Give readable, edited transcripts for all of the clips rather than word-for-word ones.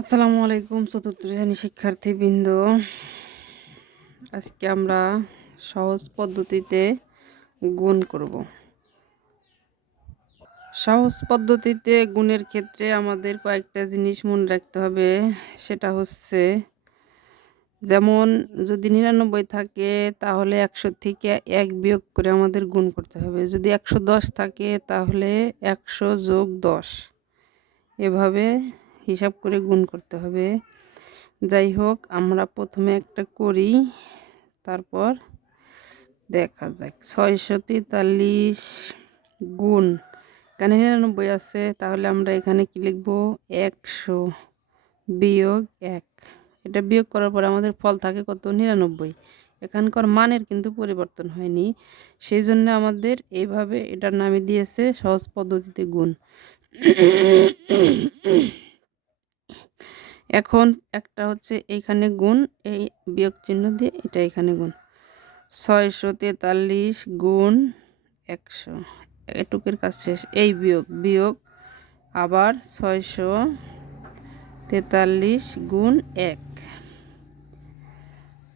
আসসালামু আলাইকুম চতুর্থ শ্রেণী শিক্ষার্থীবৃন্দ। আজকে আমরা সহজ পদ্ধতিতে গুণ করব। সহজ পদ্ধতিতে গুণের ক্ষেত্রে আমাদের কয়েকটা জিনিস মনে রাখতে হবে। সেটা হচ্ছে, যেমন যদি 99 থাকে তাহলে 100 থেকে 1 বিয়োগ করে আমাদের গুণ করতে হবে। যদি 110 থাকে তাহলে 100 যোগ 10 এভাবে হিসাব করে গুণ করতে হবে। যাই হোক, আমরা প্রথমে একটা করি, তারপর দেখা যাক। 643 গুণ, এখানে 99 আছে, তাহলে আমরা এখানে কি লিখব? 100 বিয়োগ 1। এটা বিয়োগ করার পর আমাদের ফল থাকে কত? 99। এখানকার মানের কিন্তু পরিবর্তন হয়নি, সেই জন্য আমাদের এইভাবে এটার নামে দিয়েছে সহজ পদ্ধতিতে গুণ। এখন একটা হচ্ছে এইখানে গুণ, এই বিয়োগ চিহ্ন দিয়ে এটা এখানে গুণ। 643 গুণ 100, এটুকের কাজ শেষ। এই বিয়োগ আবার 643 গুণ 1।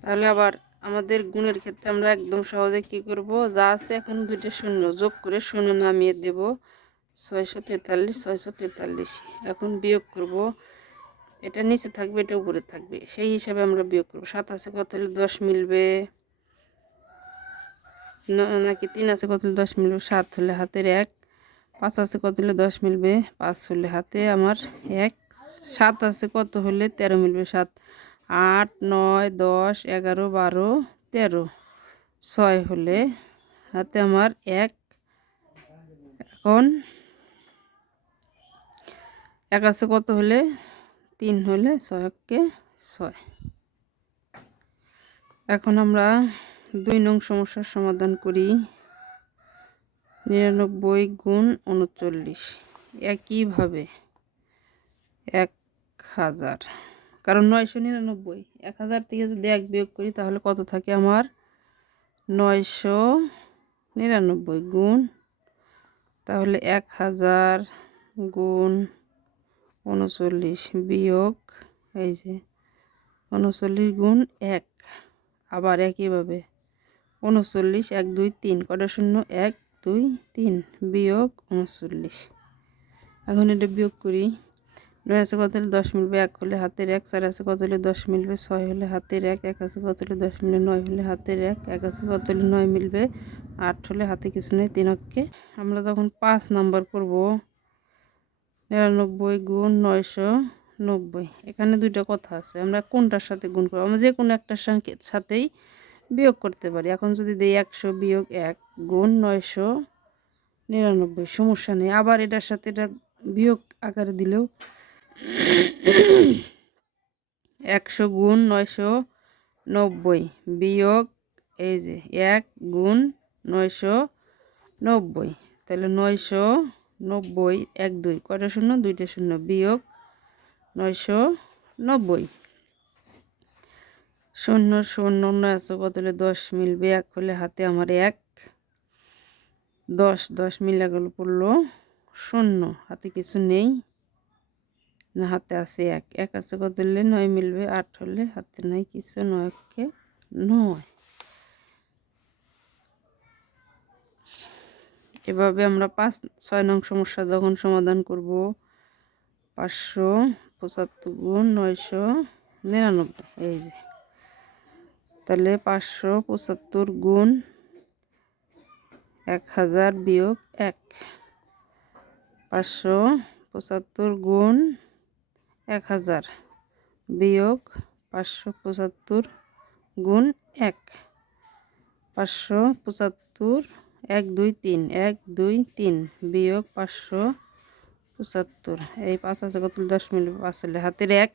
তাহলে আবার আমাদের গুণের ক্ষেত্রে আমরা একদম সহজে কি করব? যা আছে এখন দুইটা শূন্য যোগ করে শূন্য নামিয়ে দেব। 643 643। এখন বিয়োগ করব, এটা নিচে থাকবে, এটা উপরে থাকবে, সেই হিসাবে আমরা বিয়োগ করব। 7 আছে কত হলে 10 মিলবে? নাকি 3 আছে কত হলে 10 মিলবে? 7 হলে হাতের 1। 5 আছে কত হলে 10 মিলবে? 5 হলে হাতে আমার 1। 7 আছে কত হলে 13 মিলবে? 7। 8 9 10 11 12 13। 6 হলে হাতে আমার 1। এখন 1 আছে কত হলে? 3 হলে 6 কে 6। এখন আমরা 2 নং সমস্যার সমাধান করি। 99 গুণ 39 একইভাবে 1000, কারণ 999, 1000 থেকে যদি 1 বিয়োগ করি তাহলে কত থাকে আমার? 999 গুণ, তাহলে 1000 গুণ 39 বিয়োগ এই যে 39 গুণ 1, আবার একইভাবে 39 1 2 3, কটা শূন্য? 1 2 3 বিয়োগ 39। এখন এটা বিয়োগ করি। 9 আছে কত হলে 10 মিলবে? 1 হলে হাতের 1। 4 আছে কত হলে 10 মিলবে? 6 হলে হাতের 1। 1 আছে কত হলে 10 মিলবে? 9 হলে হাতের 1। 1 আছে কত হলে 9 মিলবে? 8 হলে হাতে কিছু নেই, 3 অক্ষে। আমরা যখন 5 নাম্বার করব, 99 গুণ 990, এখানে দুইটা কথা আছে, আমরা কোনটার সাথে গুণ করব? আমরা যে কোনো একটার সাথেই বিয়োগ করতে পারি। এখন যদি দিই 100 বিয়োগ 1 গুণ 999, সমস্যা নেই। আবার এটার সাথে এটা বিয়োগ আকারে দিলেও 100 গুণ 990 বিয়োগ এই যে 1 গুণ 990, তাহলে 990 1 2, কয়টা শূন্য? 2টা শূন্য, বিয়োগ 990। শূন্য শূন্য 9 আছে কত হলে 10 মিলবে? 1 হলে হাতে আমার 1। 10 10 মিলে গেল, পড়লো শূন্য, হাতে কিছু নেই, না হাতে আছে 1। 1 আছে কত হলে 9 মিলবে? 8 হলে হাতে নাই কিছু, 9 কে 9। এভাবে আমরা 6 নং সমস্যা যখন সমাধান করব, 575 গুণ 999, এই যে, তাহলে 575 গুণ 1000 বিয়োগ 1। 575 গুণ 1000 বিয়োগ 575 গুণ 1। 575 1 2 3 1 2 3 বিয়োগ 575। এই 5 আছে কত হলে 10 মিলবে? 5 হলে হাতের 1।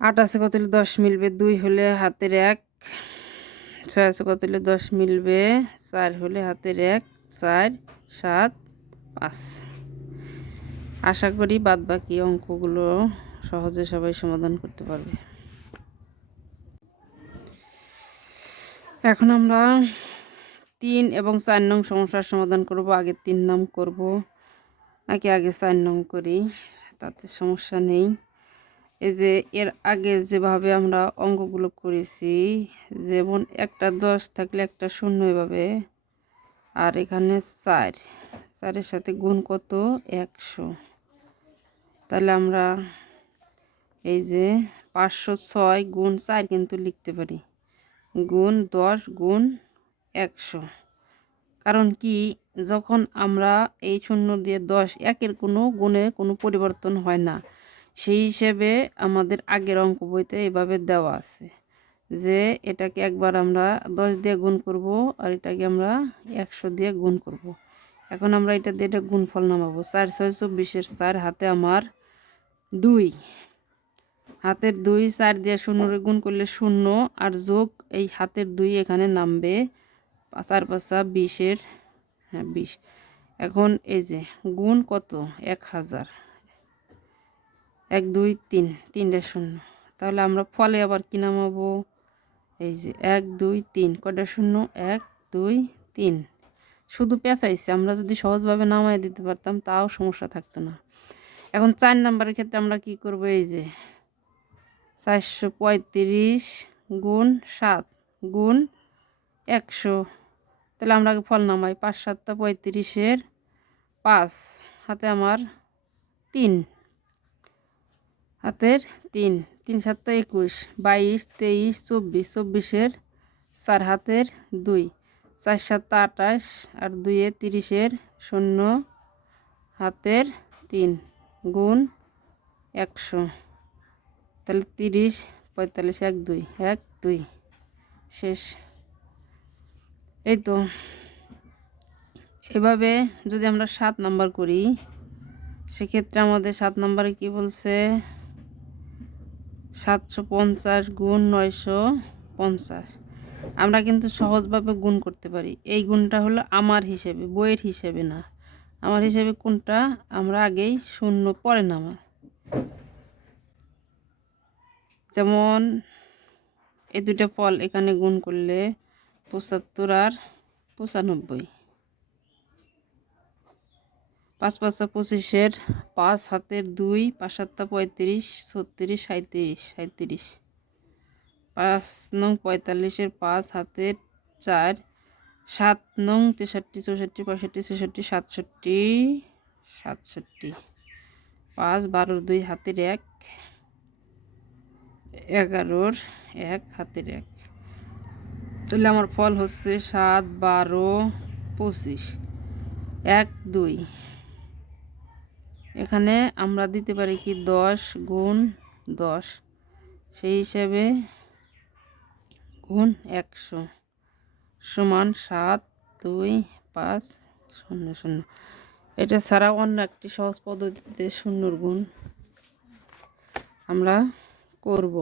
8 আছে কত হলে 10 মিলবে? 2 হলে হাতের 1। 6 আছে কত হলে 10 মিলবে? 4 হলে হাতের 1। 4 7 5। আশা করি বাদবাকি অঙ্কগুলো সহজে সবাই সমাধান করতে পারবে। এখন আমরা 3 এবং 4 নং সমস্যার সমাধান করব। আগে 3 নং করব নাকি আগে 4 নং করি, তাতে সমস্যা নেই। এই যে এর আগে যেভাবে আমরা অঙ্কগুলো করেছি, যেমন একটা 10 থাকলে একটা শূন্য এভাবে, আর এখানে 4, 4-এর সাথে গুণ কত 100। তাহলে আমরা এই যে 506 গুণ 4 কিন্তু লিখতে পারি, গুণ 10 গুণ 100। কারণ কি, যখন আমরা এই শূন্য দিয়ে 10, একের কোনো গুণে কোনো পরিবর্তন হয় না, সেই হিসেবে আমাদের আগের অঙ্ক বইতে এভাবে দেওয়া আছে যে এটাকে একবার আমরা 10 দিয়ে গুণ করব, আর এটাকে আমরা 100 দিয়ে গুণ করব। এখন আমরা এটা দিয়ে এটা গুণফল নামাবো। 4 6 24-এর 4, হাতে আমার 2, হাতের 2, 4 দিয়ে 0 গুণ করলে 0, আর যোগ এই হাতের 2 এখানে নামবে, 4 5 20-এর, হ্যাঁ 20। এখন এই যে গুণ কত 1000, 1 2 3, 3টা 0। তাহলে আমরা ফলে আবার কি নামাবো, এই যে 1 2 3, কয়টা 0, 1 2 3। শুধু পেঁচাইছে, আমরা যদি সহজভাবে নামায় দিতে পারতাম তাও সমস্যা থাকতো না। এখন 4 নাম্বারের ক্ষেত্রে আমরা কি করব, এই যে 435 গুণ 7 গুণ 100। তাহলে আমরা আগে ফল নামাই, 5 7 35-এর 5, হাতে আমার 3, হাতের 3, 3 7 21, 22 23 24, 24-এর 4, হাতের 2, 4 7 28, আর 2-এ 30-এর 0, হাতের 3, গুণ 100। তাহলে 30 45 1 2 1 2, শেষ। এই তো এভাবে যদি আমরা 7 নাম্বার করি, সেক্ষেত্রে আমাদের 7 নাম্বারে কি বলছে, 750 গুণ 950। আমরা কিন্তু সহজভাবে গুণ করতে পারি। এই গুণটা হলো আমার হিসেবে, বইয়ের হিসেবে না। আমার হিসেবে কোনটা, আমরা আগেই শূন্য পরে নামা। যেমন এই দুইটা ফল এখানে গুণ করলে 75 আর 95, 5 5 25-এর 5, হাতের 2, 5 7 35 36 37 37, 5 নং 45-এর 5, হাতের 4, 7 নং 63 64 65 66 67 67, 5 12 2, হাতের 1, 11-র 1, হাতের 1। তাহলে আমার ফল হচ্ছে 7 12 25 1 2। এখানে আমরা দিতে পারি কি 10 গুণ 10, সেই হিসাবে গুণ 100 সমান 7 2 5 0 0। এটা ছাড়াও অন্য একটি সহজ পদ্ধতিতে শূন্যর গুণ আমরা করব।